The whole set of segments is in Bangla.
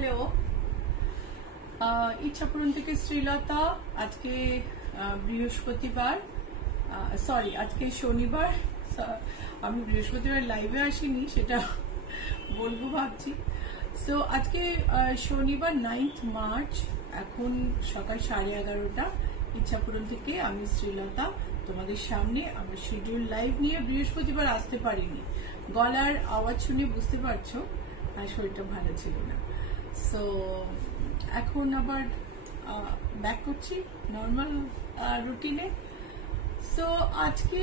হ্যালো, ইচ্ছাপূরণ থেকে শ্রীলতা। আজকে বৃহস্পতিবার, সরি আজকে শনিবার। আমি বৃহস্পতিবার লাইভে আসিনি, সেটা বলবো ভাবছি। সো আজকে শনিবার 9th মার্চ, এখন সকাল 11:30। ইচ্ছাপূরণ থেকে আমি শ্রীলতা তোমাদের সামনে আমার শিডিউল লাইভ নিয়ে। বৃহস্পতিবার আসতে পারিনি, গলার আওয়াজ শুনে বুঝতে পারছো শরীরটা ভালো ছিল না। সো এখন আবার ব্যাক করছি নর্মাল রুটিনে। সো আজকে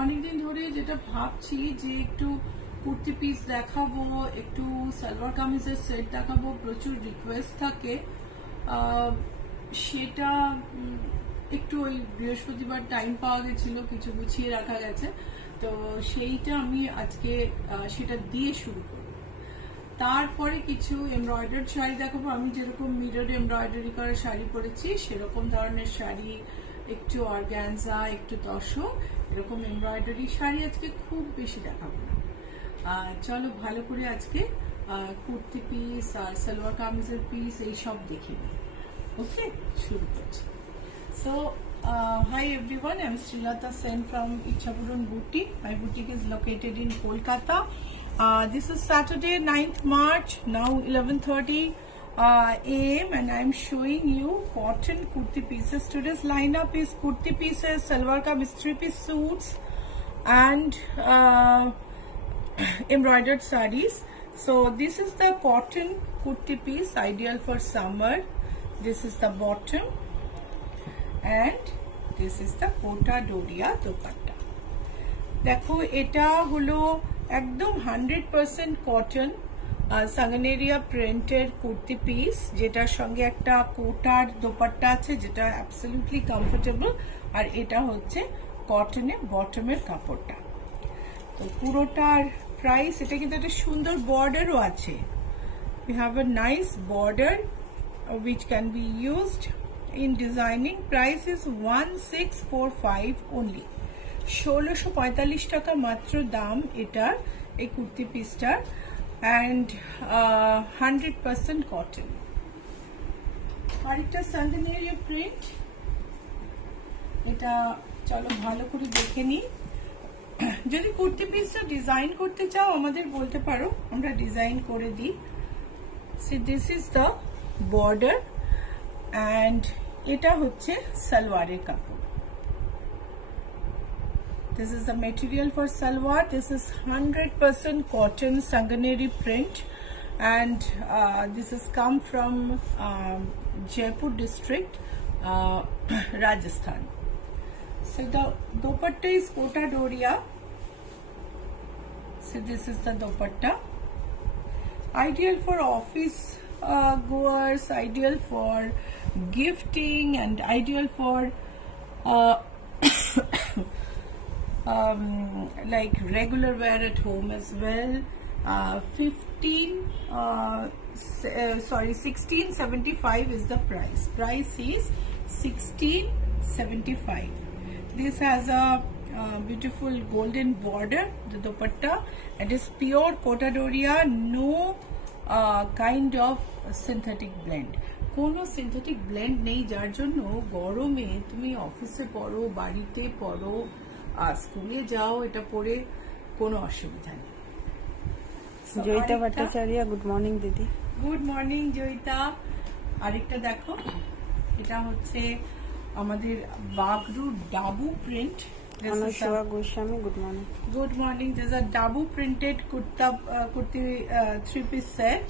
অনেকদিন ধরে যেটা ভাবছি যে একটু কুর্তি পিস দেখাবো, একটু সালোয়ার কামিজের সেট দেখাবো, প্রচুর রিকোয়েস্ট থাকে। সেটা একটু ওই বৃহস্পতিবার টাইম পাওয়া গেছিল, কিছু গুছিয়ে রাখা গেছে, তো সেইটা আমি আজকে সেটা দিয়ে শুরু করব। তারপরে কিছু এমব্রয়ডার্ড শাড়ি দেখাবো। আমি যেরকম মিরর এমব্রয়ডারি করা শাড়ি পরেছি সেরকম ধরনের শাড়ি, একটু অর্গানজা, একটু তসর, এরকম এমব্রয়ডারি শাড়ি আজকে খুব বেশি দেখাবো না। চলো ভালো করে আজকে কুর্তি পিস আর সালোয়ার কামিজের পিস এইসব দেখে নিই। ওকে, শুরু করছি। So, hi everyone, I'm Srilata Sen from Ichhapuran Boutique. My boutique is located in Kolkata. This is Saturday 9th March, now 11:30 a.m. and I'm showing you cotton kurti pieces. Today's lineup is kurti pieces, salwar kameez, 3-piece suits and embroidered sarees. So this is the cotton kurti piece, ideal for summer. This is the bottom and this is the Kota Doria dupatta. দেখো এটা হলো একদম 100% কটন সাঙ্গানেরিয়া প্রিন্টের কুর্তি পিস, যেটার সঙ্গে একটা কোটার দোপাট্টা আছে, যেটা অ্যাবসলিউটলি কমফোর্টেবল। আর এটা হচ্ছে কটনের বটমের কাপড়টা। তো পুরোটার প্রাইস, এটা কিন্তু একটা সুন্দর বর্ডারও আছে। We have a nice border which can be used in designing. Price is 1645 only. 1645 টাকা মাত্র দাম এটার, এই কুর্তি পিসটার, and 100% কটন। আরেকটা সাঙ্গানেরিয়া প্রিন্ট, এটা চলো ভালো করে দেখে নিই। যদি কুর্তি পিসটা ডিজাইন করতে চাও আমাদের বলতে পারো, আমরা ডিজাইন করে দিই। See, this is the border and এটা হচ্ছে সালোয়ারের কাপড়। This is the material for salwar. This is 100% cotton Sanganeri print and this has come from Jaipur district, Rajasthan. So the dupatta is Kota Doria. So this is the dupatta. Ideal for office goers, ideal for gifting and ideal for like regular wear at home as well. 1675 is the price. Price is 1675. This has a beautiful golden border, the dupatta. It is pure Kota Doria, no kind of synthetic blend. কোনো সিনথেটিক ব্লেন্ড নেই, যার জন্য গরমে তুমি অফিসে পড়ো, বাড়িতে পড়ো, স্কুলে যাও, এটা পরে কোনো অসুবিধা নেই। জয়িতা ভট্টাচার্য, গুড মর্নিং দিদি। Good morning Joyita. আরেকটা দেখো, এটা হচ্ছে আমাদের Bagru dabu print. Anushka Goswami, good morning. Good morning. There's a Dabu printed kurti 3-piece set.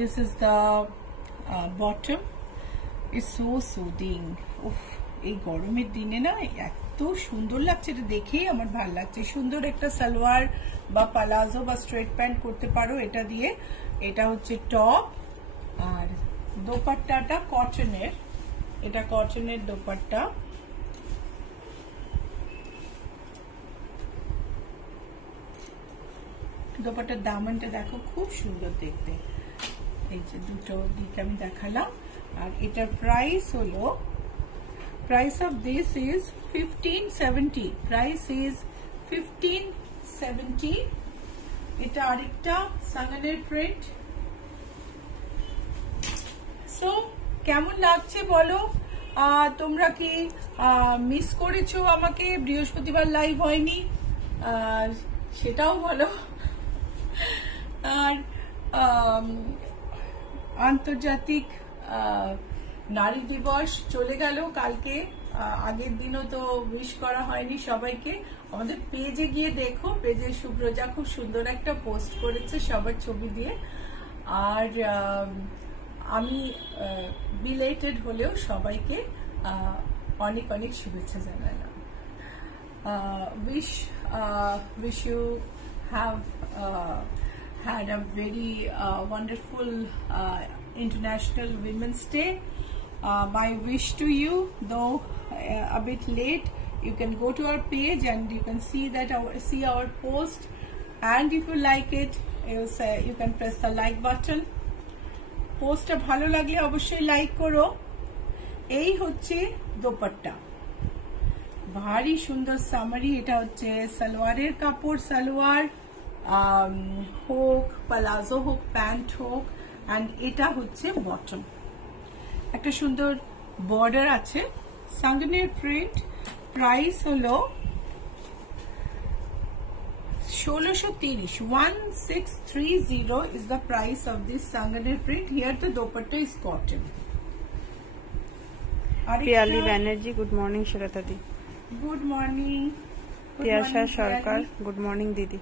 This is the bottom. It's so soothing. এই গরমের দিনে না এত সুন্দর লাগছে, এটা দেখেই আমার ভালো লাগছে। সুন্দর একটা সালোয়ার বা পালাজো বা স্ট্রেট প্যান্ট করতে পারো এটা দিয়ে। এটা হচ্ছে টপ আর দোপাট্টাটা কটনের, এটা কটনের দোপাট্টা। দোপাট্টার দামনটা দেখো, খুব সুন্দর দেখতে। এই যে দুটো দিক আমি দেখালাম। আর এটার প্রাইস হলো, price of this is 1570. Price is 1570 এটা আরেকটা সাঙ্গানের প্রিন্ট। সো কেমন লাগছে বলো? তোমরা কি মিস করেছো আমাকে? বৃহস্পতিবার লাইভ হয়নি, সেটাও বলো। আর আন্তর্জাতিক নারী দিবস চলে গেল কালকে, আগের দিনও তো উইশ করা হয়নি সবাইকে। আমাদের পেজে গিয়ে দেখো, পেজে সুব্রজা খুব সুন্দর একটা পোস্ট করেছে সবার ছবি দিয়ে। আর আমি বিলেটেড হলেও সবাইকে অনেক অনেক শুভেচ্ছা জানালাম। wish you have had a very wonderful International Women's Day. My wish to you, though a bit late, you can go to our page and you can see our post, and if you like it, you can press the like button. পোস্টটা ভালো লাগলে অবশ্যই লাইক করো। এই হচ্ছে দোপাট্টা, ভারী সুন্দর সামারি। এটা হচ্ছে সালোয়ারের কাপড়, সালোয়ার হোক, প্লাজো হোক, প্যান্ট হোক, অ্যান্ড এটা হচ্ছে বটম। একটা সুন্দর বর্ডার আছে, সাঙ্গানের প্রিন্ট। প্রাইস হলো 1630. 1630 is the price of this Sanganer print. Here the dupatta is cotton. Piyali Banerjee, good morning Shweta the. Good morning. Tiyasha Sarkar, good morning দিদি।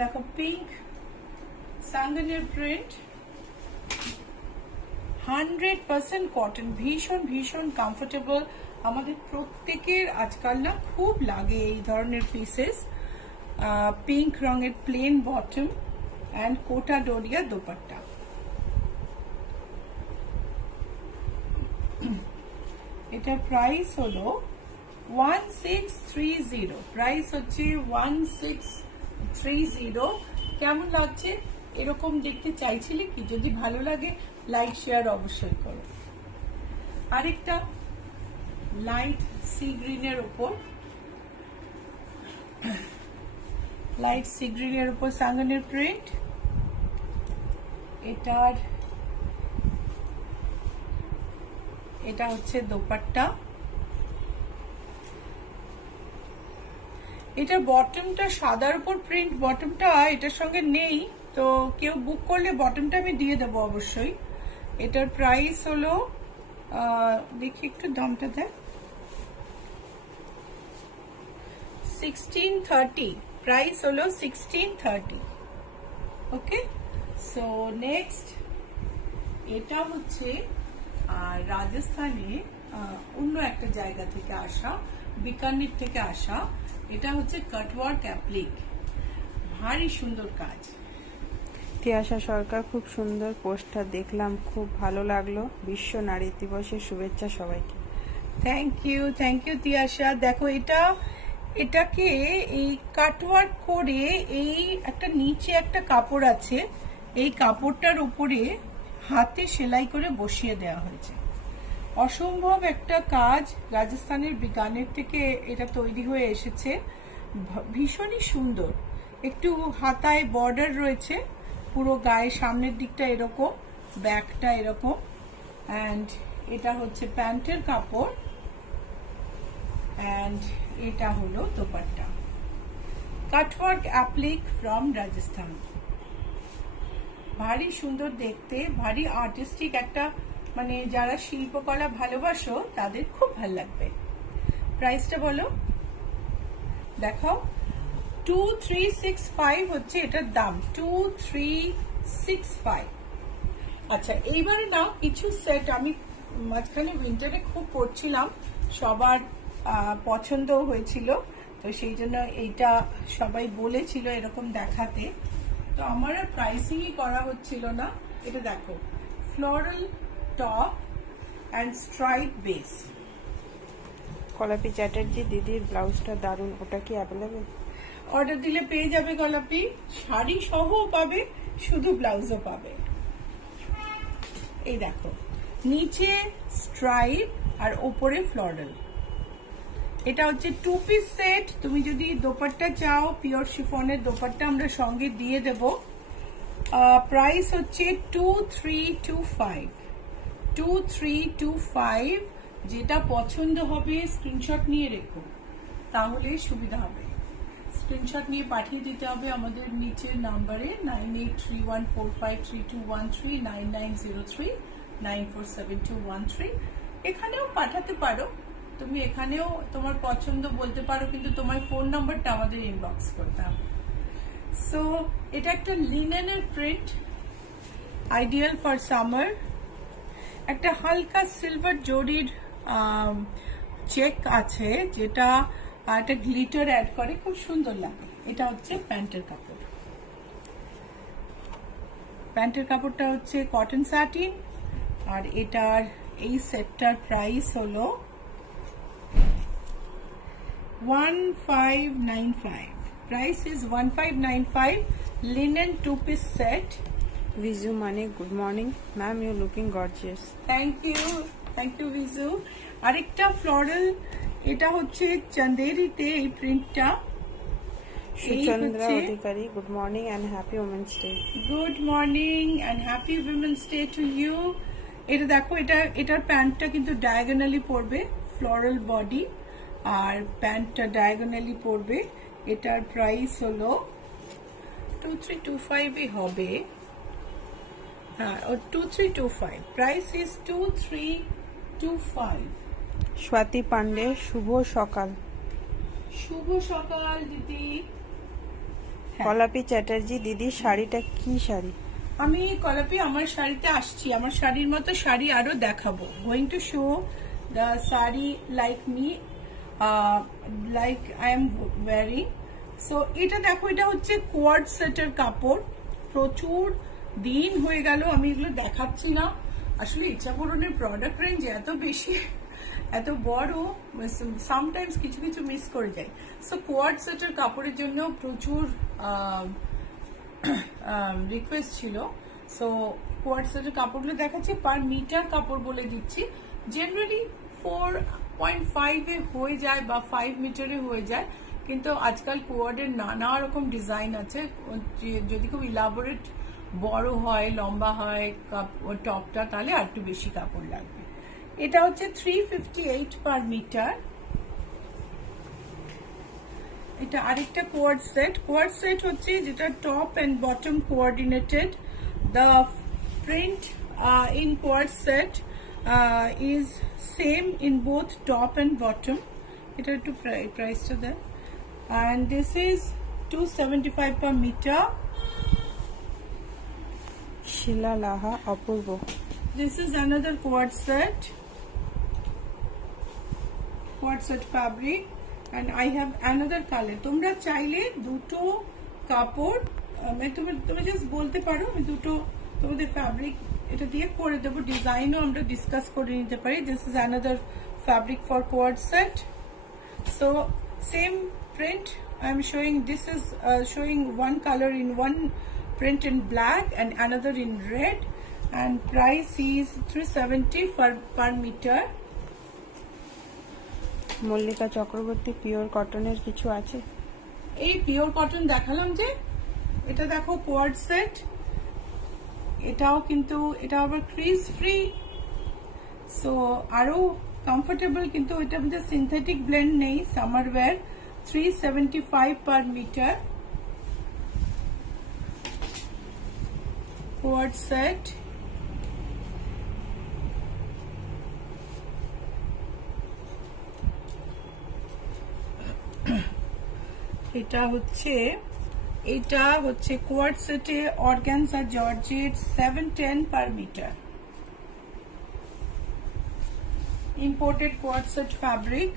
দেখো পিঙ্ক সাঙ্গানের প্রিন্ট, 100% কটন, ভীষণ ভীষণ কমফোর্টেবল। আমাদের প্রত্যেকের আজকাল না খুব লাগে এই ধরনের পিসেস। পিঙ্ক রঙের plain bottom and Kota Doria dupatta. এটা প্রাইস হলো 1630। প্রাইস হচ্ছে 1630। কেমন লাগছে? এরকম দেখতে চাইছিলে কি? যদি ভালো লাগে লাইক শেয়ার অবশ্যই করো। আরেকটা লাইট সি গ্রিনের উপর, লাইট সি গ্রিনের উপর সাঙ্গানের প্রিন্ট। এটা হচ্ছে দোপাট্টা। এটা বটমটা সাদার উপর প্রিন্ট, বটমটা এটার সঙ্গে নেই, তো কেউ বুক করলে বটমটা আমি দিয়ে দেবো অবশ্যই। এটার প্রাইস হলো দেখি একটু দামটা দেয়, 1630। প্রাইস হলো 1630। ওকে, সো নেক্সট এটা হচ্ছে রাজস্থানে অন্য একটা জায়গা থেকে আসা, বিকানির থেকে আসা। এটা হচ্ছে কাটওয়ার্ক অ্যাপ্লিক, ভারী সুন্দর কাজ। তিয়াশা সরকার, খুব সুন্দর পোস্টটা দেখলাম, খুব ভালো লাগলো। বিশ্ব নারী দিবসের শুভেচ্ছা সবাইকে। Thank you Tiyasha. দেখো এটাকে এই কাটওয়ার্ক করে, এই একটা নিচে একটা কাপড় আছে, এই কাপড়টার উপরে হাতে সেলাই করে বসিয়ে দেওয়া হয়েছে। অসম্ভব একটা কাজ, রাজস্থানের বিকানের থেকে এটা তৈরি হয়ে এসেছে, ভীষণই সুন্দর। একটু হাতায় বর্ডার রয়েছে, পুরো গায়ে সামনের দিকটা এরকম, ব্যাকটা এরকম, অ্যান্ড এটা হচ্ছে প্যান্টের কাপড়, অ্যান্ড এটা হলো dupatta. Cutwork applique from Rajasthan, ভারী সুন্দর দেখতে, ভারী আর্টিস্টিক একটা, মানে যারা শিল্পকলা ভালোবাসো তাদের খুব ভালো লাগবে। প্রাইসটা বলো, দেখাও। 2365 হচ্ছে এটার দাম, 2365। আচ্ছা, এইবারে না কিছু সেট আমি মাঝখানে উইন্টারে খুব পরছিলাম, সবার পছন্দ হয়েছিল, তো সেই জন্য এইটা সবাই বলেছিল এরকম দেখাতে, তো আমার আর প্রাইসিংই করা হচ্ছিল না। এটা দেখো, floral top and stripe base. Kalapi Chatterjee, দিদির ব্লাউজটা দারুণ, ওটা কি অ্যাভেলেবেল? অর্ডার দিলে পেয়ে যাবে গোলাপি, শাড়ি সহ পাবে, শুধু ব্লাউজও পাবে। এই দেখো, নিচে স্ট্রাইপ আর ওপরে ফ্লোরাল, এটা হচ্ছে 2 পিস সেট। তুমি যদি দোপাট্টা চাও, পিওর শিফনের দোপাট্টা আমরা সঙ্গে দিয়ে দেব। প্রাইস হচ্ছে 2325। 2325। যেটা পছন্দ হবে স্ক্রিনশট নিয়ে রেখো, তাহলে সুবিধা হবে। স্ক্রিনশট নিয়ে পাঠিয়ে দিতে হবে আমাদের নিচের নাম্বারে 9831453213, 9903 947213। এখানেও পাঠাতে পারো, তুমি এখানেও তোমার পছন্দ বলতে পারো, কিন্তু তোমার ফোন নাম্বারটা আমাদের ইনবক্স করতে হবে। সো এটা একটা লিনেনের প্রিন্ট, আইডিয়াল ফর সামার। একটা হালকা সিলভার জরির চেক আছে, যেটা একটা গ্লিটার অ্যাড করে, খুব সুন্দর লাগে। এটা হচ্ছে প্যান্টের কাপড়। প্যান্টের কাপড়টা হচ্ছে কটন স্যাটিন, আর এটার এই সেটটার প্রাইস হলো 1595। Price is 1595। Linen 2 piece set. Vizu Mane, good morning. Ma'am, you're looking gorgeous. Thank you Vizu. আরেকটা ফ্লোরাল, এটা হচ্ছে চন্দেরিতে এই প্রিন্টটা। Suchandra Adhikari, good morning and happy Women's Day. Good morning and happy women's day to you. এটা দেখো, এটার প্যান্টটা কিন্তু ডায়াগোনালি পড়বে, ফ্লোরাল বডি, আর প্যান্টটা ডায়াগোনালি পড়বে। এটার প্রাইস হলো 2325 হবে। হ্যাঁ, 2325। Price is 2325। Swati Pandey, শুভ সকাল। শুভ সকাল দিদি। কলাপি চ্যাটার্জি, দিদি শাড়িটা কি শাড়ি? আমি কলাপি আমার শাড়িতে আসছি, আমার শাড়ির মতো শাড়ি আরো দেখাবো। Going to show the sari like me, like I am wiring. So এটা দেখো, এটা হচ্ছে কোয়াড সেটের কাপড়। প্রচুর দিন হয়ে গেল আমি এগুলো দেখাচ্ছি না। আসলে ইচ্ছাপূরণের প্রোডাক্ট রেঞ্জ এত বেশি, এত বড়, সামটাইমস কিছু কিছু মিস করে যায়। সো কোয়াড সেটের কাপড়ের জন্য প্রচুর রিকোয়েস্ট ছিল। সো কোয়াড সেটের কাপড়গুলো দেখাচ্ছি, পার মিটার কাপড় বলে দিচ্ছি। জেনারেলি 4.5 হয়ে যায় বা 5 মিটারে হয়ে যায়, কিন্তু আজকাল কোয়াডের নানা রকম ডিজাইন আছে। যদি খুব ইলাবোরেট বড় হয়, লম্বা হয় টপটা, তাহলে আর একটু বেশি কাপড় লাগবে। এটা হচ্ছে 358 পার মিটার। এটা আরেকটা কোয়াড সেট হচ্ছে যেটা top and bottom coordinated. The print in quad set is same in both top and bottom. এটা একটু প্রাইসটা দেয়, and this is 275 per meter. Shila Laha, Apurba. This is another quad set fabric, and I have another color. তোমরা চাইলে দুটো কাপড় তুমি জাস্ট বলতে পারো, দুটো তোমাদের ফ্যাব্রিক এটা দিয়ে করে দেবো, ডিজাইনও আমরা ডিসকাস করে নিতে পারি। This is another fabric for quad set. So same print I am showing. This is showing one color in one print in black and another in red, and price is 370 per meter. Mallika Chakraborty, pure কটনের কিছু আছে? এই পিওর কটন দেখালাম যে, এটা দেখো কোয়াড সেট। এটাও কিন্তু এটা আবার ক্রিজ ফ্রি, সো আরো কমফোর্টেবল, কিন্তু এটার মধ্যে সিনথেটিক ব্লেন্ড নেই। Summer wear 375 per meter. Quad set. এটা হচ্ছে কোয়াড সেটে organza georgette 710 per meter. Imported quad set fabric.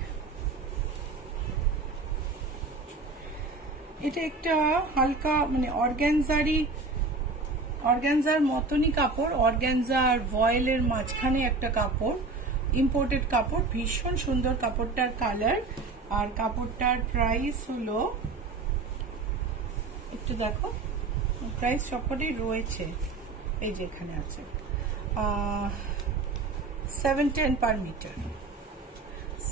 এটা একটা হালকা মানে অর্গানজার মতনই কাপড়, অর্গানজা আর ভয়েলের মাঝখানে একটা কাপড়, ইম্পোর্টেড কাপড়, ভীষণ সুন্দর কাপড়টার কালার। আর কাপড়টার প্রাইস হলো, একটু দেখো প্রাইস সবকটাই রয়েছে, এই যে এখানে আছে, 710 per meter.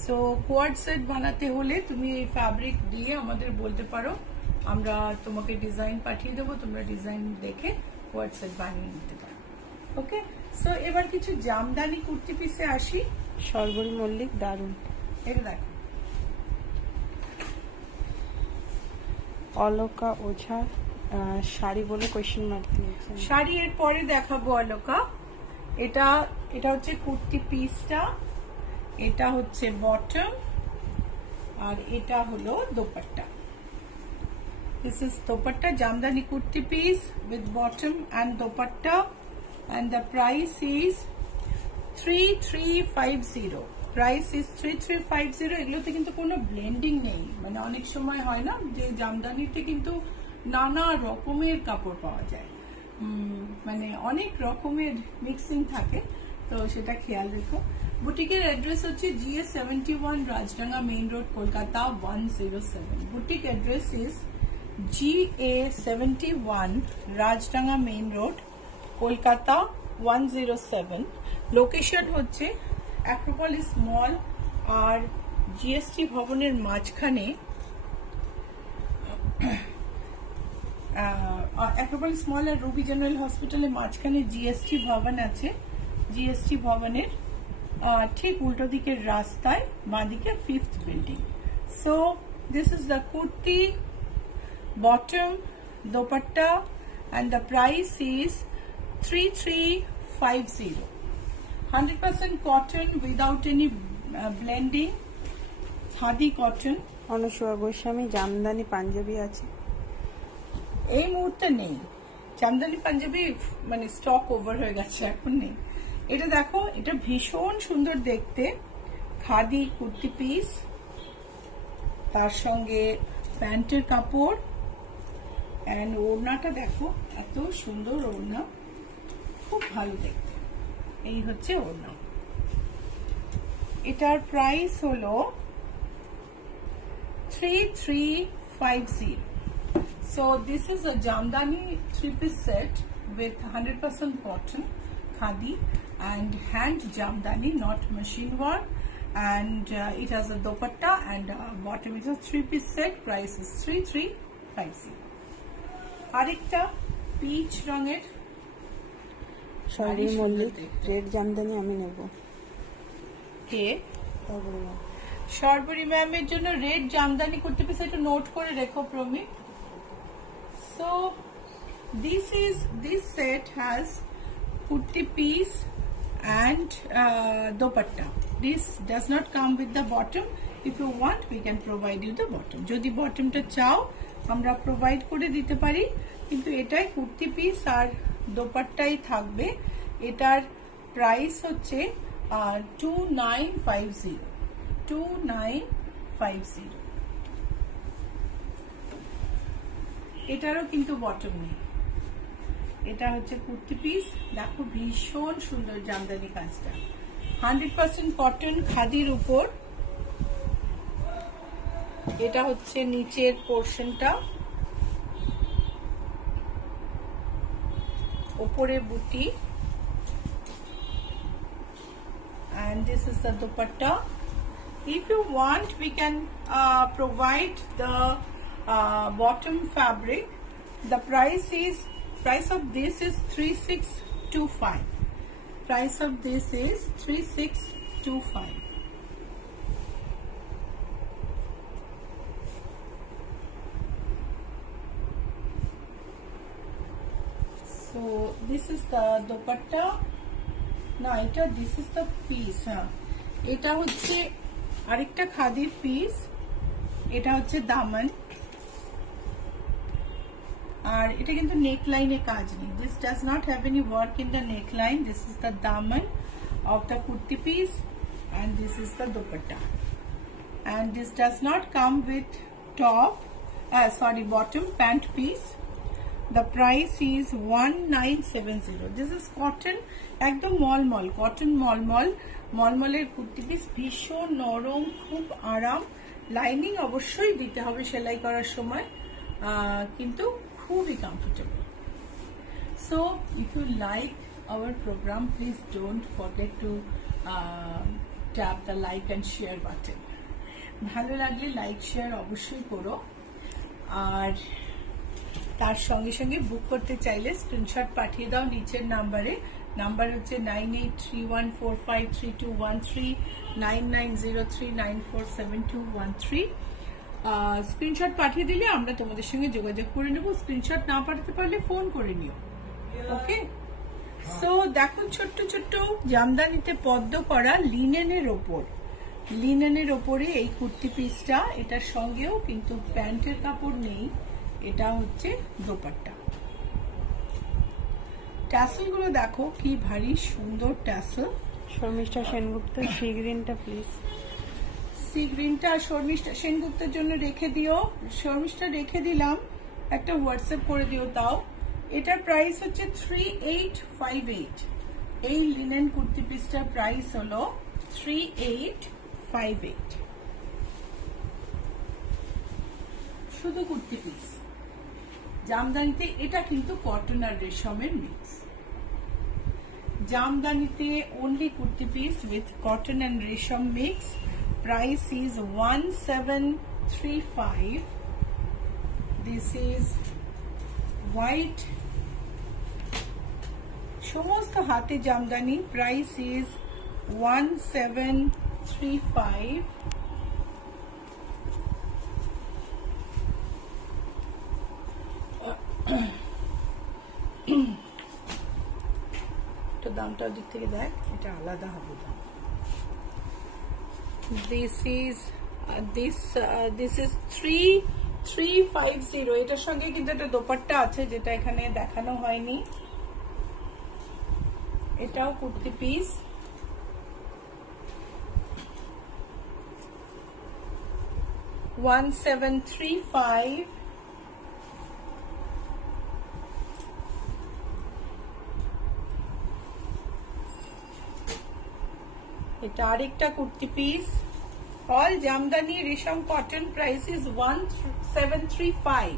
So quad set বানাতে হলে তুমি এই ফ্যাব্রিক দিয়ে আমাদের বলতে পারো, আমরা তোমাকে ডিজাইন পাঠিয়ে দেবো, তোমরা ডিজাইন দেখে কোয়াড সেট বানিয়ে নিতে পারো। ওকে, সো এবার কিছু জামদানি কুর্তি পিসে আসি। সর্বরী মল্লিক, দারুণ। এটা দেখো, অলকা ওঝা শাড়ি বলে কোয়েশ্চেন মার্ক দিয়েছে। শাড়ি এর পরে দেখাবো অলকা। এটা হচ্ছে কুর্তি পিসটা, এটা হচ্ছে বটম, আর এটা হলো dupatta. This is dupatta, Jamdani kurti piece with bottom and dupatta, and the price is 3350। Price is 3350। এগুলোতে কিন্তু কোনো ব্লেন্ডিং নেই, মানে অনেক সময় হয় না যে জামদানিতে কিন্তু নানা রকমের কাপড় পাওয়া যায়, মানে অনেক রকমের মিক্সিং থাকে, তো সেটা খেয়াল রেখো। বুটিকের অ্যাড্রেস হচ্ছে GA71 Rajdanga main road, Kolkata 107। Boutique address is GA71 Rajdanga main road, Kolkata 107। Location হচ্ছে অ্যাক্রোপলিস মল আর জিএসটি ভবনের মাঝখানে। অ্যাক্রোপলিস মল আর রুবি জেনারেল হসপিটালের মাঝখানে জিএসটি ভবন আছে। জিএসটি ভবনের ঠিক উল্টো দিকের রাস্তায় বাঁদিকে 5th building. So this is the kurti, bottom, dupatta, and the price is 3350. 100% cotton without any blending, khadi cotton. Anusuya Goswami, Jamdani panjabi আছে? এই মুহূর্তে নেই জামদানি পাঞ্জাবি, মানে স্টক ওভার হয়ে গেছে, এখন নেই। এটা দেখো, এটা ভীষণ সুন্দর দেখতে, খাদি কুর্তি পিস, তার সঙ্গে প্যান্টের কাপড়, এন্ড ওড়নাটা দেখো, এত সুন্দর ওড়না, খুব ভালো দেখতে। এই হচ্ছে ওড়না। এটার প্রাইস হলো 3350। So this is a Jamdani 3-piece set with 100% cotton, khadi, and hand Jamdani, not machine work, and it has a dupatta and bottom. It's a 3-piece set. Price is 3350. আরেকটা পিচ রঙের সর্বরী মল্লিক, রেড জামদানি আমি নেব। কে? সর্বরী ম্যাম। সর্বরী ম্যামের জন্য রেড জামদানি করতে পিস, একটু নোট করে রেখো Promi. So this set has kurti piece and dupatta. This does not come with the bottom. If you want, we can provide you the bottom. যদি বটমটা চাও আমরা প্রোভাইড করে দিতে পারি, কিন্তু এটাই কুর্তি পিস আর দোপাট্টাই থাকবে। এটার প্রাইস হচ্ছে 2950। 2950। এটারও কিন্তু বটম নেই, এটা হচ্ছে কুর্তি পিস। দেখো ভীষণ সুন্দর জামদানি কাজটা, 100% কটন খাদির উপর। এটা হচ্ছে নিচের পোর্শনটা, উপরে বুটি, and this is the dupatta. If you want, we can provide the bottom fabric. The price of this is 3625. Price of this is 3625. So this is the dupatta. না, এটা this is the piece. হ্যাঁ, এটা হচ্ছে আরেকটা খাদির পিস, এটা হচ্ছে দামান, আর এটা কিন্তু নেক লাইনে কাজ নেই। This does not have any work in the neckline. This is the daman of the kurti piece, and this is the dupatta. And this does not come with bottom pant piece. The price is 1970. This is cotton, একদম মলমল, কটন মলমলের কুর্তি পিস, ভীষণ নরম, খুব আরাম। লাইনিং অবশ্যই দিতে হবে সেলাই করার সময়, কিন্তু খুবই comfortable. So if you like our program, please don't forget to tap the like and share button. ভালো লাগলে লাইক শেয়ার অবশ্যই করো, আর তার সঙ্গে সঙ্গে বুক করতে চাইলে স্ক্রিনশট পাঠিয়ে দাও নিচের নাম্বারে। নাম্বার হচ্ছে 9831453213, 9903947213। স্ক্রিনশট পাঠিয়ে দিলে আমরা তোমাদের সঙ্গে যোগাযোগ করে নেব। স্ক্রিনশট না পাঠাতে পারলে ফোন করে নিও। ওকে, সো দেখো ছোট্ট ছোট্ট জামদানিতে পদ্ম করা লিনেনের ওপরে এই কুর্তি পিসটা। এটার সঙ্গেও কিন্তু প্যান্টের কাপড় নেই, এটা হচ্ছে দোপাট্টা। ট্যাসেল গুলো দেখো কি ভারী সুন্দর ট্যাসেল। শর্মিষ্ঠা সেনগুপ্ত, সি গ্রিনটা প্লিজ। সি গ্রিনটা শর্মিষ্ঠা সেনগুপ্তের জন্য রেখে দিও। শর্মিষ্ঠা রেখে দিলাম, একটা হোয়াটসঅ্যাপ করে দিও তাও। এটার প্রাইস হচ্ছে 3858। এই লিনেন কুর্তি পিসটার প্রাইস হলো 3858, শুধু কুর্তি পিস। জামদানিতে এটা কিন্তু কটন আর রেশমের mix. জামদানিতে only kurti piece with cotton and resham mix. Price is 1735. This is white. সমস্ত হাতে জামদানি। Price is 1735. দামটা দিক থেকে দেখ, এটা আলাদা হবে দাম। This is 3350। এটার সঙ্গে কিন্তু একটা দোপাট্টা আছে যেটা এখানে দেখানো হয়নি। এটাও কুর্তি পিস। $1735। এটা আরেকটা কুর্তি পিস। অল জামদানি রেশম cotton. Price is 1735।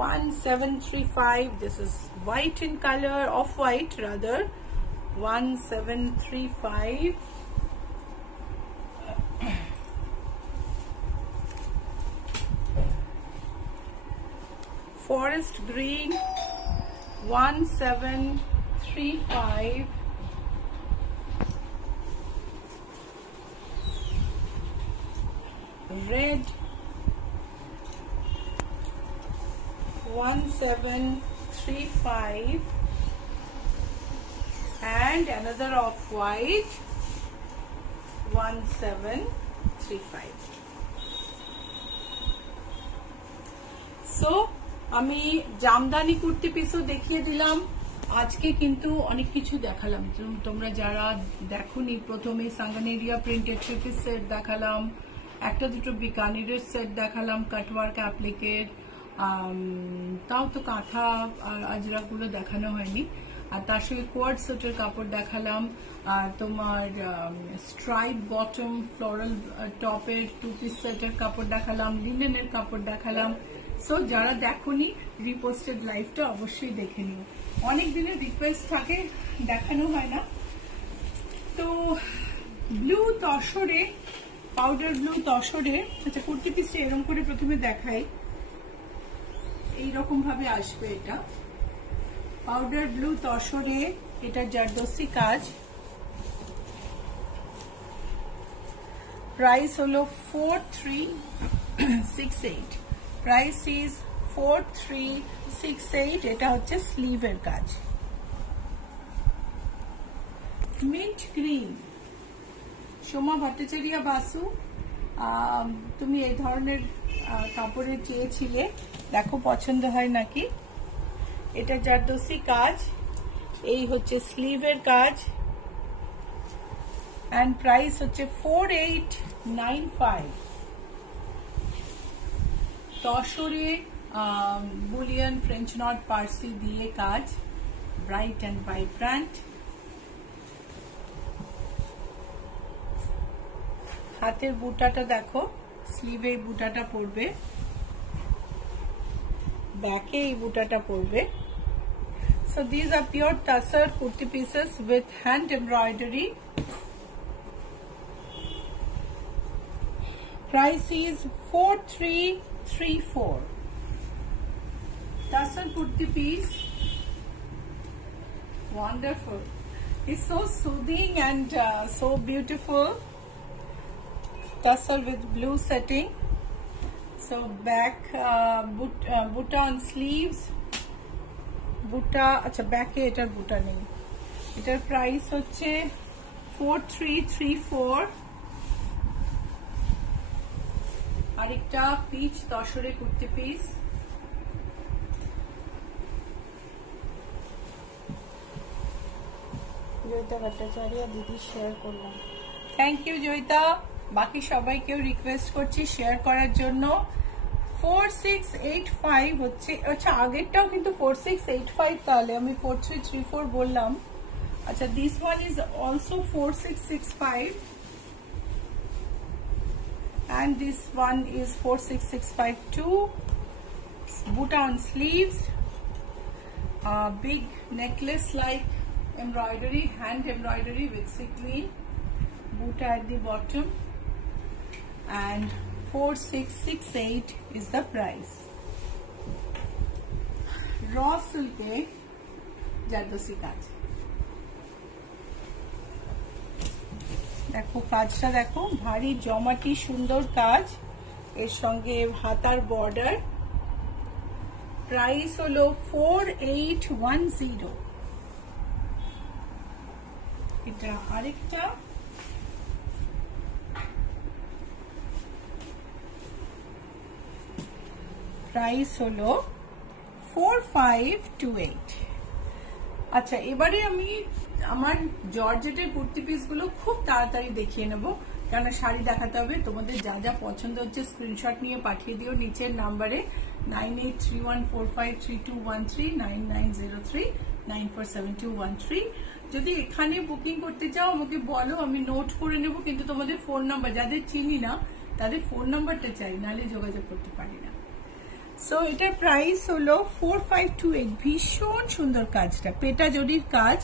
1735। This is white in color, off white rather. 1735। Forest green, 1735। Red, 1735, and another of white, 1735. So আমি জামদানি কুর্তি পিসও দেখিয়ে দিলাম। আজকে কিন্তু অনেক কিছু দেখালাম। তোমরা যারা দেখোনি, প্রথমে সাঙ্গানেরিয়া প্রিন্টেড সেট দেখালাম, একটা দুটো বিকানিরের সেট দেখালাম, কাটওয়ার্ক অ্যাপ্লিকের, তাও তো কাঁথা আর আজরাগুলো দেখানো হয়নি। আর তার সঙ্গে কোয়ার্ড সেটের কাপড় দেখালাম, আর তোমার স্ট্রাইপ বটম ফ্লোরাল টপের টু পিস সেটের কাপড় দেখালাম, লিনেনের কাপড় দেখালাম। সো যারা দেখোনি, রিপোস্টেড লাইভটা অবশ্যই দেখে নিও। অনেক দিনের রিকোয়েস্ট থাকে, দেখানো হয় না। তো ব্লু তসরে, পাউডার ব্লু তসরে, আচ্ছা কুর্তি পিসটা এরকম করে প্রথমে দেখাই। এইরকম ভাবে আসবে এটা, পাউডার ব্লু তসরে। এটা জারদোসি কাজ। প্রাইস হলো 4368। Price is 4368। এটা হচ্ছে স্লিভের কাজ। মিন্ট গ্রিন, সোমা ভট্টাচার্য বাসু, তুমি এই ধরনের কাপড়ে চেয়েছিলে, দেখো পছন্দ হয় নাকি। এটা জারদোসি কাজ, এই হচ্ছে স্লিভের কাজ, এন্ড প্রাইস হচ্ছে 4895। তসরে বুলিয়ান ফ্রেঞ্চ নট পার্সি দিয়ে কাজ, ব্রাইট এন্ড ভাইব্রান্ট। হাতের বুটাটা দেখো, স্লিভে এই বুটাটা পড়বে, ব্যাকে এই বুটাটা পড়বে। So these are pure tussar kurti pieces with hand embroidery. Price is 4334. Tassel kurti piece. Wonderful. It's so soothing and so beautiful. Tassel with blue setting. So back buta on sleeves. Buta, acha back e etar buta nei. Etar price hocche 4334. আরেকটা পিচ তসরে কুর্তি পিস। জয়িতা ভট্টাচার্য দিদি শেয়ার করলাম। Thank you Joyita. বাকি সবাইকেও রিকোয়েস্ট করছি শেয়ার করার জন্য। 4685 হচ্ছে, আচ্ছা আগেরটাও কিন্তু 4685, তাহলে আমি 4334 বললাম। আচ্ছা, this one is also 4665 and this one is 4665 too. Buta on sleeves, big necklace like embroidery, hand embroidery with sequin, buta at the bottom, and 4668 is the price. Raw silk jardosi kaj, দেখো কাজটা দেখো, ভারী জমাটি সুন্দর কাজ, এর সঙ্গে হাতার বর্ডার। প্রাইস হলো 4810। এটা আরেকটা, প্রাইস হলো 4528। আচ্ছা, এবারে আমি আমার জর্জেটের কুর্তি পিস গুলো খুব তাড়াতাড়ি দেখিয়ে নেব, কারণ শাড়ি দেখাতে হবে। তোমাদের যা যা পছন্দ হচ্ছে স্ক্রিনশট নিয়ে পাঠিয়ে দিও নিচের নাম্বারে 9831453213, 9903947213। যদি এখানে বুকিং করতে চাও আমাকে বলো, আমি নোট করে নেব, কিন্তু তোমাদের ফোন নাম্বার, যাদের চিনি না তাদের ফোন নাম্বারটা চাই, নাহলে যোগাযোগ করতে পারি না। সো এটার প্রাইস হলো 4528। ভীষণ সুন্দর কাজটা, পেটা জরির কাজ,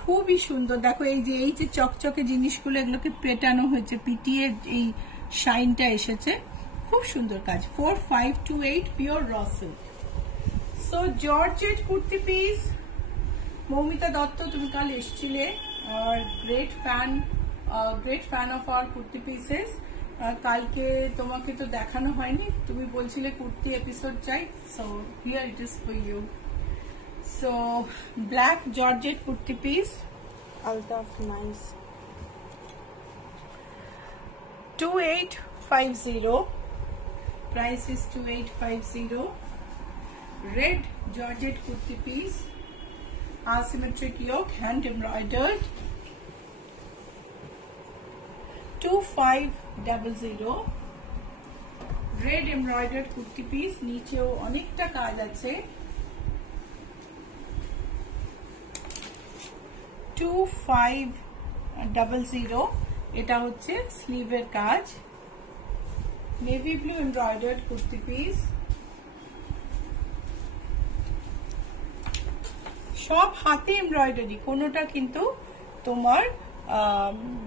খুবই সুন্দর। দেখো এই যে চকচকে জিনিসগুলো, এগুলোকে পেটানো হয়েছে, পিটিয়ে এই শাইনটা এসেছে, খুব সুন্দর কাজ। 4528 pure raw silk. So georgette kurti piece. Moumita Dutta, তুমি কাল এসেছিলে, আর great fan of our kurti pieces. কালকে তোমাকে তো দেখানো হয়নি, তুমি বলছিলে কুর্তি এপিসোড চাই, so here it is for you. So black georgette kurti piece, Altaf nice. 2850, price is 2850. Red georgette kurti piece, asymmetric yoke, hand embroidered, 2500. Red embroidered kurti piece, নিচেও অনেকটা কাজ আছে। 2500, এটা হচ্ছে স্লিভের কাজ। Navy blue embroidered kurti piece, সব হাতে এমব্রয়ডারি, কোনোটা কিন্তু তোমার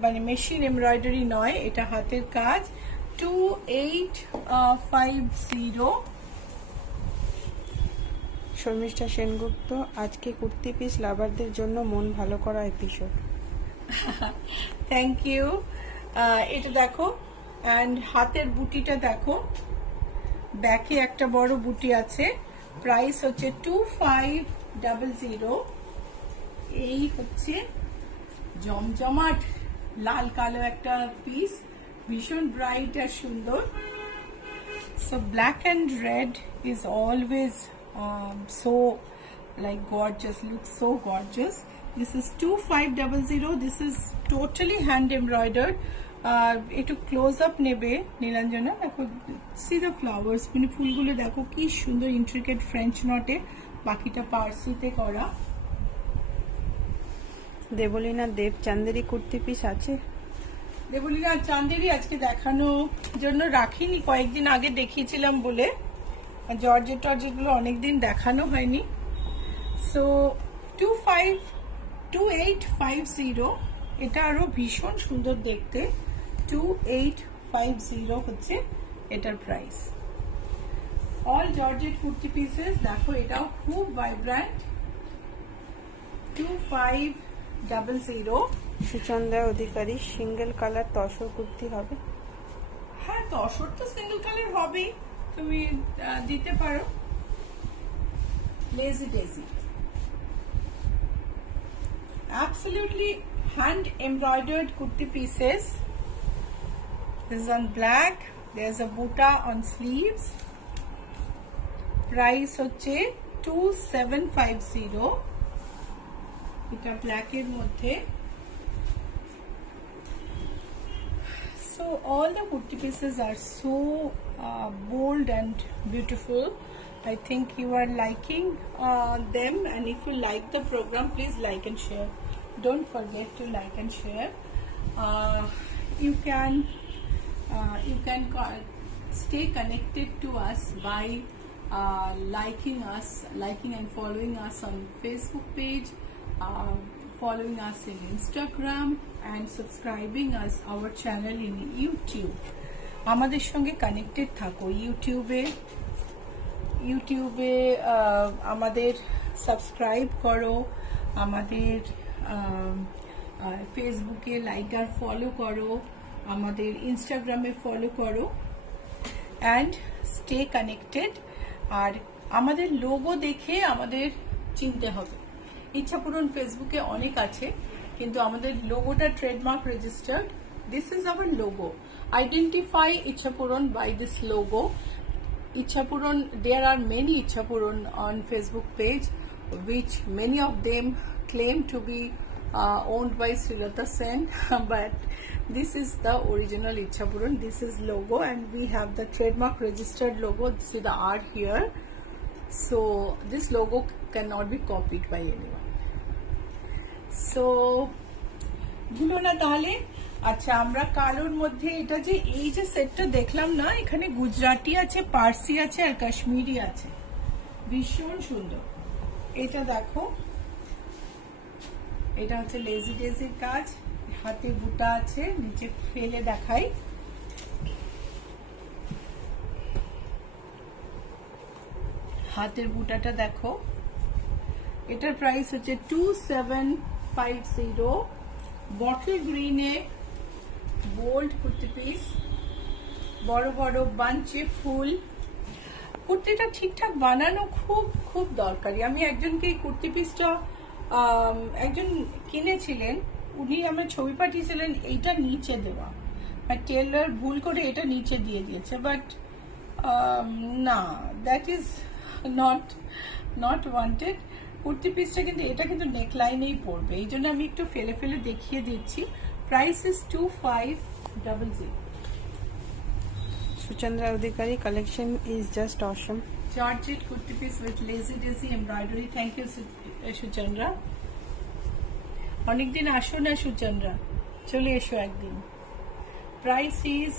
মানে মেশিন এমব্রয়ডারি নয়, এটা হাতের কাজ। 2850। শর্মিষ্ঠা সেনগুপ্ত, আজকে কুর্তি পিস লাভারদের জন্য মন ভালো করা এপিসোড। Thank you. এটা দেখো, অ্যান্ড হাতের বুটিটা দেখো, ব্যাকে একটা বড় বুটি আছে। প্রাইস হচ্ছে 2500। এই হচ্ছে জমজমাট লাল কালো একটা পিস, ভীষণ ব্রাইট আর সুন্দর। So black and red is always so like gorgeous, looks so gorgeous. This is 2500. This is totally hand embroidered. একটু ক্লোজ আপ নেবে নীলাঞ্জনা, দেখো, সি দ্য ফ্লাওয়ার্স, মানে ফুলগুলো দেখো কি সুন্দর, ইন্ট্রিকেট ফ্রেঞ্চ নটে, বাকিটা পার্সিতে করা। দেবলীনা দেব, চান্দেরি কুর্তি পিস আছে? দেবলীনা চান্দেরি আজকে দেখানোর জন্য রাখিনি, কয়েকদিন আগে দেখিয়েছিলাম বলে, জর্জেট গুলো অনেকদিন দেখানো হয়নি। সো 2850, এটা আরো ভীষণ সুন্দর দেখতে। 2850। 2750 হচ্ছে এটার price. All georgette kurti pieces, দেখো এটাও খুব ভাইব্রেন্ট, 2500। সুচন্দ্রা অধিকারী সিঙ্গেল কালার তসর কুর্তি হবে? হ্যাঁ, তসর তো সিঙ্গেল কালার হবেই, তুমি দিতে পারো। Lazy daisy, absolutely hand embroidered kurti pieces. This is on black, there's a buta on sleeves. Price হচ্ছে 2750, এটা black এর মধ্যে। So all the kurti pieces are so bold and beautiful. I think you are liking them, and if you like the program, please like and share. Don't forget to like and share. You can stay connected to us by liking and following us on Facebook page, following us in Instagram, and subscribing us our channel in YouTube. আমাদের সঙ্গে কানেক্টেড থাকো। ইউটিউবে আমাদের সাবস্ক্রাইব করো, আমাদের ফেসবুকে লাইক আর ফলো করো, আমাদের ইনস্টাগ্রামে ফলো করো, অ্যান্ড স্টে কানেক্টেড। আর আমাদের লোগো দেখে আমাদের চিনতে হবে। ইচ্ছাপূরণ ফেসবুকে অনেক আছে, কিন্তু আমাদের লোগোটা trademark registered. This is our logo. Identify Ichhapuran by this logo. Ichhapuran, there are many Ichhapuran on Facebook page, which many of them claim to be owned by Srilata Sen, but this is the original Ichhapuran. This is logo, and we have the trademark registered logo. See the R here. So this logo cannot be copied by anyone. So ভুলো না তাহলে। আচ্ছা, আমরা কালোর মধ্যে এটা যে এই যে সেটটা দেখলাম না, এখানে গুজরাটি আছে, পার্সি আছে, আর কাশ্মীরি আছে, ভীষণ সুন্দর। এটা দেখো, এটা হচ্ছে লেজি ডেজির কাজ, হাতে বুটা আছে, নিচে ফেলে দেখাই। হাতের বুটাটা দেখো, এটার প্রাইস হচ্ছে 2750। বটল গ্রিনে বোল্ড কুর্তি পিস, বড় বড় বাঞ্চে ফুল। কুর্তিটা ঠিকঠাক বানানো খুব খুব দরকারি। আমি একজনকে এই কুর্তি পিসটা একজন কিনেছিলেন, উনি আমার ছবি পাঠিয়েছিলেন এইটা নিচে দেওয়া, আর টেলার ভুল করে এটা নিচে দিয়ে দিয়েছে, বাট না, that is not wanted. Kurti পিসটা কিন্তু এটা কিন্তু নেকলাইনেই পড়বে, এই জন্য আমি একটু ফেলে ফেলে দেখিয়ে দিচ্ছি। Price is 2500। Suchandra Adhikari collection is just awesome. Georgette kurti piece with lazy daisy embroidery. Thank you Suchandra. অনেকদিন আসো না সুচন্দ্রা, চলে এসো একদিন। Price is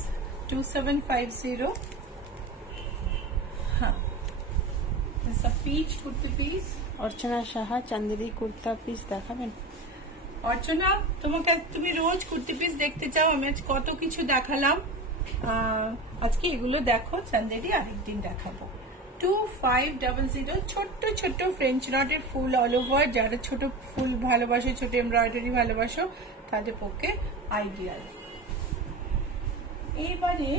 2750। হ্যাঁ, peach kurti piece. Archana Saha Chanderi kurta piece দেখাবেন? অর্চনা, তুমি রোজ কুর্তি পিস দেখতে চাও, আমি আজ কত কিছু দেখালাম। আজকে এগুলো দেখো, চান্দেরি আরেকদিন দেখাবো। 2500। ছোট্ট ছোট্ট ফ্রেঞ্চ নটের ফুল অল ওভার। যারা ছোট ফুল ভালোবাসো, ছোট এমব্রয়ডারি ভালোবাসো, তাদের পক্ষে আইডিয়াল। এইবারে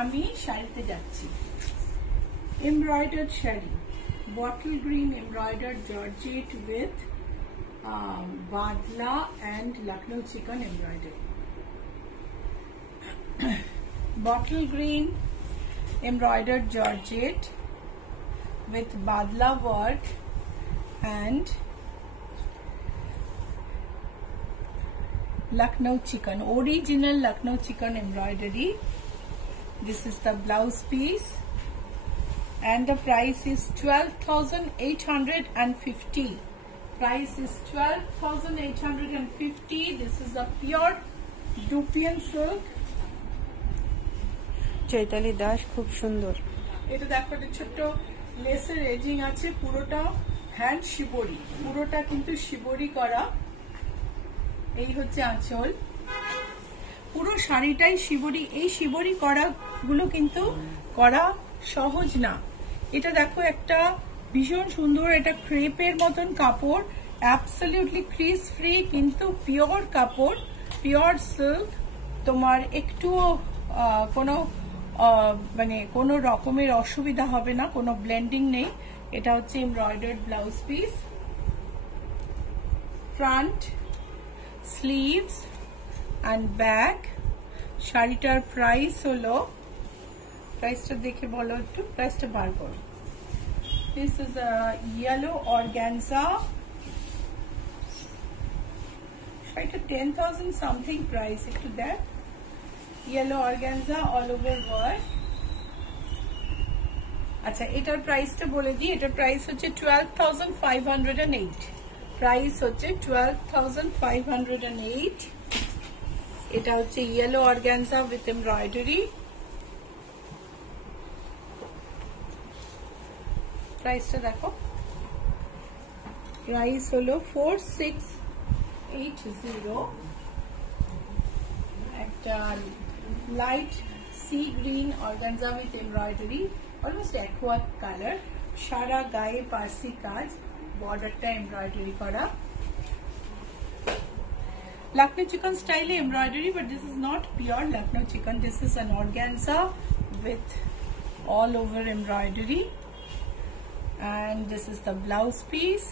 আমি শাড়িতে যাচ্ছি। Embroidered sari, bottle green embroidered georgette with badla and Lucknow chicken embroidery. Bottle green embroidered georgette with badla work and Lucknow chicken, original Lucknow chicken embroidery. This is the blouse piece. And the price is 12,850. Price is 12,850. This is a pure Dupian silk. Chaitali Das, খুব সুন্দর। এটা দেখো, একটা ছোট্ট লেসের এজিং আছে, পুরোটা হ্যান্ড শিবরি, পুরোটা কিন্তু শিবরি করা। এই হচ্ছে আঁচল। পুরো শাড়িটাই শিবরি। এই শিবরি করা গুলো কিন্তু করা সহজ না। এটা দেখো একটা ভীষণ সুন্দর, এটা ক্রেপের মতন কাপড়, অ্যাবসলিউটলি ক্রিজ ফ্রি, কিন্তু পিওর কাপড়, পিওর সিল্ক। তোমার একটুও কোনো মানে কোনো রকমের অসুবিধা হবে না, কোনো ব্লেন্ডিং নেই। এটা হচ্ছে embroidered blouse piece, front, sleeves and back. শাড়িটার প্রাইস হলো, প্রাইসটা দেখে বলো একটু, প্রাইসটা বার করো। This is a yellow organza. শাড়িটা 10,000 something price, একটু দেখ। yellow organza all over work। আচ্ছা, এটার প্রাইসটা বলে দিই। এটার প্রাইস হচ্ছে 12,508। প্রাইস হচ্ছে 12,508। এটা হচ্ছে ইয়েলো অর্গানজা উইথ এমব্রয়ডারি। প্রাইসটা দেখো, প্রাইস হলো 4680। একটা light sea green organza with embroidery, almost aqua colour, সারা গায়ে পার্সি কাজ, বর্ডারটা এমব্রয়ডারি করা। Lucknow chicken style embroidery, but this is not pure Lucknow chicken. This is an organza with all over embroidery, and this is the blouse piece.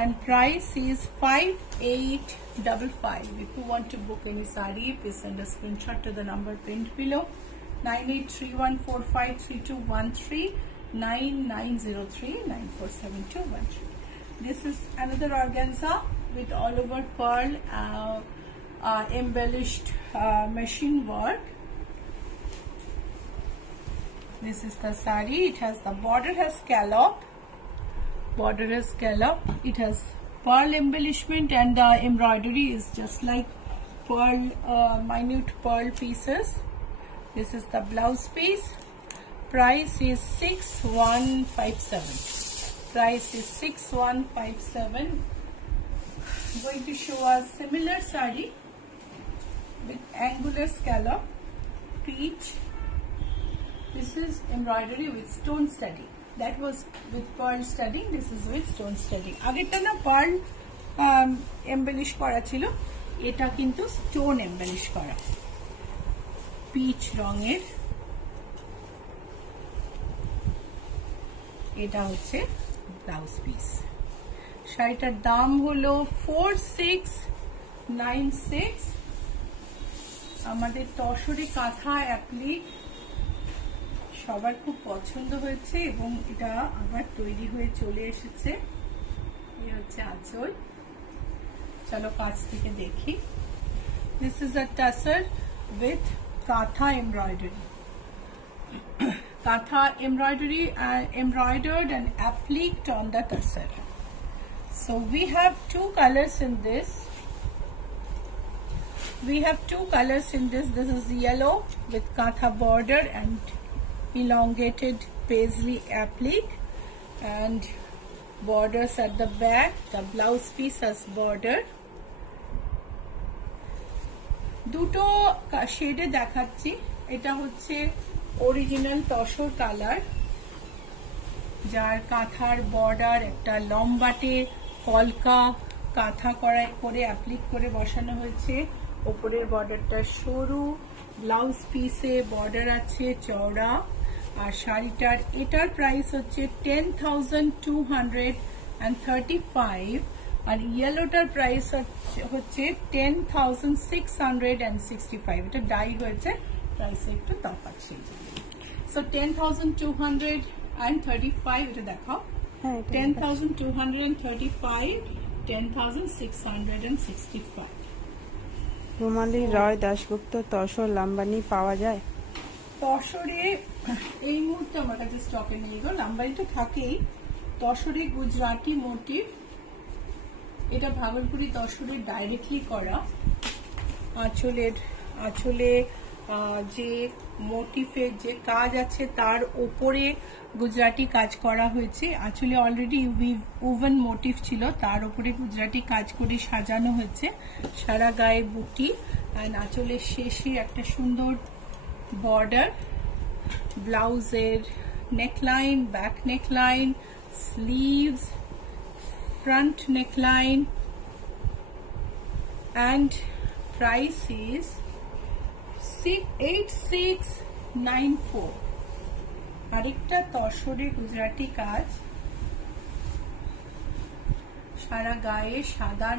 And price is 5855. If you want to book any sari, please send a screenshot to the number pinned below, 9831453213, 9903947213. This is another organza with all over pearl embellished machine work. This is the sari. It has the border has scallop. Border has scallop. It has pearl embellishment, and the embroidery is just like pearl, minute pearl pieces. This is the blouse piece. Price is 6157. Price is 6157. I'm going to show a similar sari with angular scallop, peach. This is embroidery with stone studding. That was with pearl studding. This is with stone studding. আগেটা না pearl embellish করা ছিল, এটা কিন্তু stone embellish করা। পিচ রঙের, এটা হচ্ছে ব্লাউজ পিস। শাড়িটার দাম হলো 4696। আমাদের তসরে কাঁথা অ্যাপ্লিক সবার খুব পছন্দ হয়েছে, এবং এটা আবার তৈরি হয়ে চলে এসেছে। এই হচ্ছে আঁচল। চলো কাছ থেকে দেখি। This is a tussar with কাঁথা এমব্রয়ডারি। কাঁথা embroidery embroidered and appliqued on the tussar. So we have two colors in this. This is yellow with katha border and elongated paisley applique, and borders at the back. The blouse piece has border. দুটো শেডে দেখাচ্ছি। এটা হচ্ছে অরিজিনাল তসর কালার, যার কাঁথার বর্ডার একটা লম্বাটে কলকা কাঁথা করে অ্যাপ্লিক করে বসানো হয়েছে। ওপরের বর্ডারটা সরু, ব্লাউজ পিসে বর্ডার আছে চওড়া। আর শাড়িটার এটার প্রাইস হচ্ছে 10,235, আর ইয়েলোটার প্রাইস হচ্ছে 10,665। এটা ডাই হয়েছে, প্রাইসে একটু তফাৎ সেই জন্য। সো 10,235, এটা দেখাও। 10,235, 10,665। রুমালি রয় দাশগুপ্ত তসর লাম্বানি পাওয়া যায়? তসরে এই মুহূর্তে আমার কাছে স্টকে নেই গো, লাম্বানি তো থাকেই। তসরে গুজরাটি মোটিভ, এটা ভাগলপুরি তসরে ডাইরেক্টলি করা। আঁচলে যে মোটিফের যে কাজ আছে তার উপরে গুজরাটি কাজ করা হয়েছে। আঁচলে অলরেডি উভেন মোটিভ ছিল, তার উপরে গুজরাটি কাজ করে সাজানো হয়েছে। সারা গায়ে বুটি, অ্যান্ড আঁচলের শেষে একটা সুন্দর বর্ডার, ব্লাউজের neckline, back neckline, sleeves, front neckline, and price is 8694. আরেকটা তসরে গুজরাটি কাজ, সারা গায়ে সাদার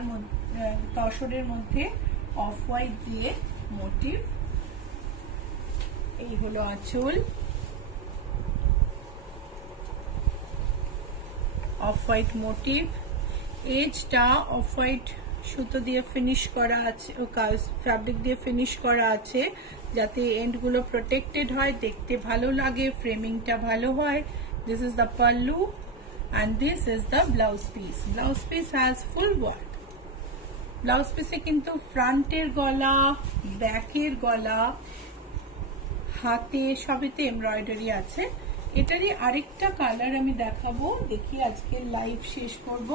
তসরের মধ্যে অফ হোয়াইট দিয়ে মোটিভ। এই হলো আঁচল, অফ হোয়াইট মোটিভ, এজটা অফ হোয়াইট সুতো দিয়ে ফিনিশ করা আছে, ফ্যাব্রিক দিয়ে ফিনিশ করা আছে যাতে এন্ডগুলো প্রোটেক্টেড হয়, দেখতে ভালো লাগে, ফ্রেমিংটা ভালো হয়। This is the pallu and this is the blouse piece. Blouse piece has full work. Blouse পিসে কিন্তু ফ্রন্টের গলা, ব্যাকের গলা, হাতে সবেতে এমব্রয়ডারি আছে। এটারই আরেকটা কালার আমি দেখাবো, দেখি আজকে লাইভ শেষ করব।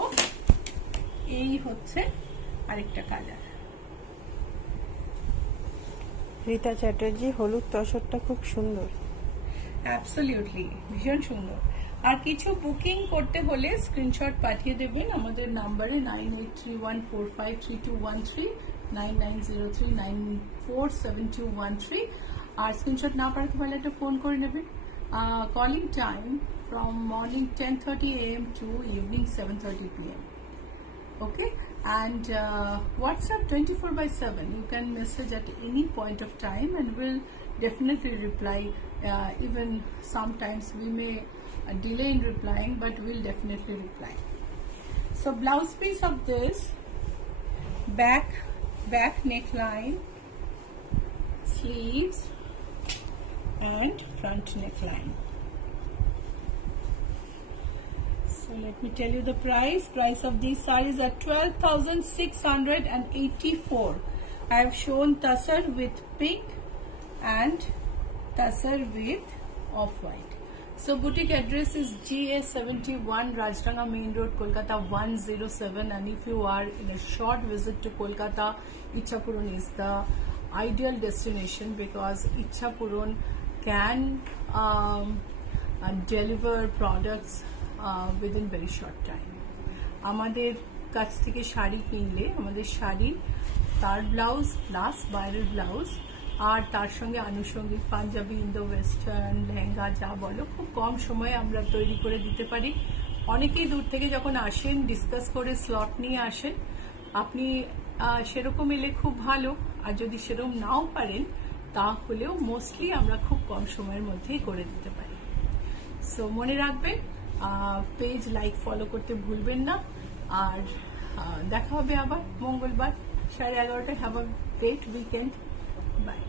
এই হচ্ছে আরেকটা কালার। রীতা চ্যাটার্জি, হলুদ তসরটা খুব সুন্দর। অ্যাবসলিউটলি ভীষণ সুন্দর। আর কিছু বুকিং করতে হলে স্ক্রিনশট পাঠিয়ে দেবেন আমাদের নাম্বারে 9831453213, 9903947213। আর স্ক্রিনশট না পাঠাতে পারলে একটা ফোন করে নেবেন। Calling time from morning 10:30 AM to evening 7:30 PM. Okay, and WhatsApp 24/7. You can message at any point of time and we'll definitely reply. Even sometimes we may delay in replying, but we'll definitely reply. So blouse piece of this, back neckline, sleeves and front neckline. So let me tell you the price. Price of these sarees are 12,684. I have shown tassar with pink and tassar with off-white. So boutique address is GA71, Rajranga Main Road, Kolkata 107. And if you are in a short visit to Kolkata, Ichhapuran is the ideal destination because Ichhapuran can deliver products within very short time. আমাদের কাছ থেকে শাড়ি কিনলে আমাদের শাড়ি, তার ব্লাউজ প্লাস বাইরের ব্লাউজ আর তার সঙ্গে আনুষঙ্গিক পাঞ্জাবি, ইন্দো ওয়েস্টার্ন, লেহেঙ্গা যা বলো খুব কম সময়ে আমরা তৈরি করে দিতে পারি। অনেকেই দূর থেকে যখন আসেন ডিসকাস করে স্লট নিয়ে আসেন। আপনি সেরকম এলে খুব ভালো, আর যদি সেরকম নাও পারেন তাহলেও মোস্টলি আমরা খুব কম সময়ের মধ্যেই করে দিতে পারি। সো মনে রাখবেন, পেজ লাইক ফলো করতে ভুলবেন না। আর দেখা হবে আবার মঙ্গলবার 11:30। Have a great weekend. By.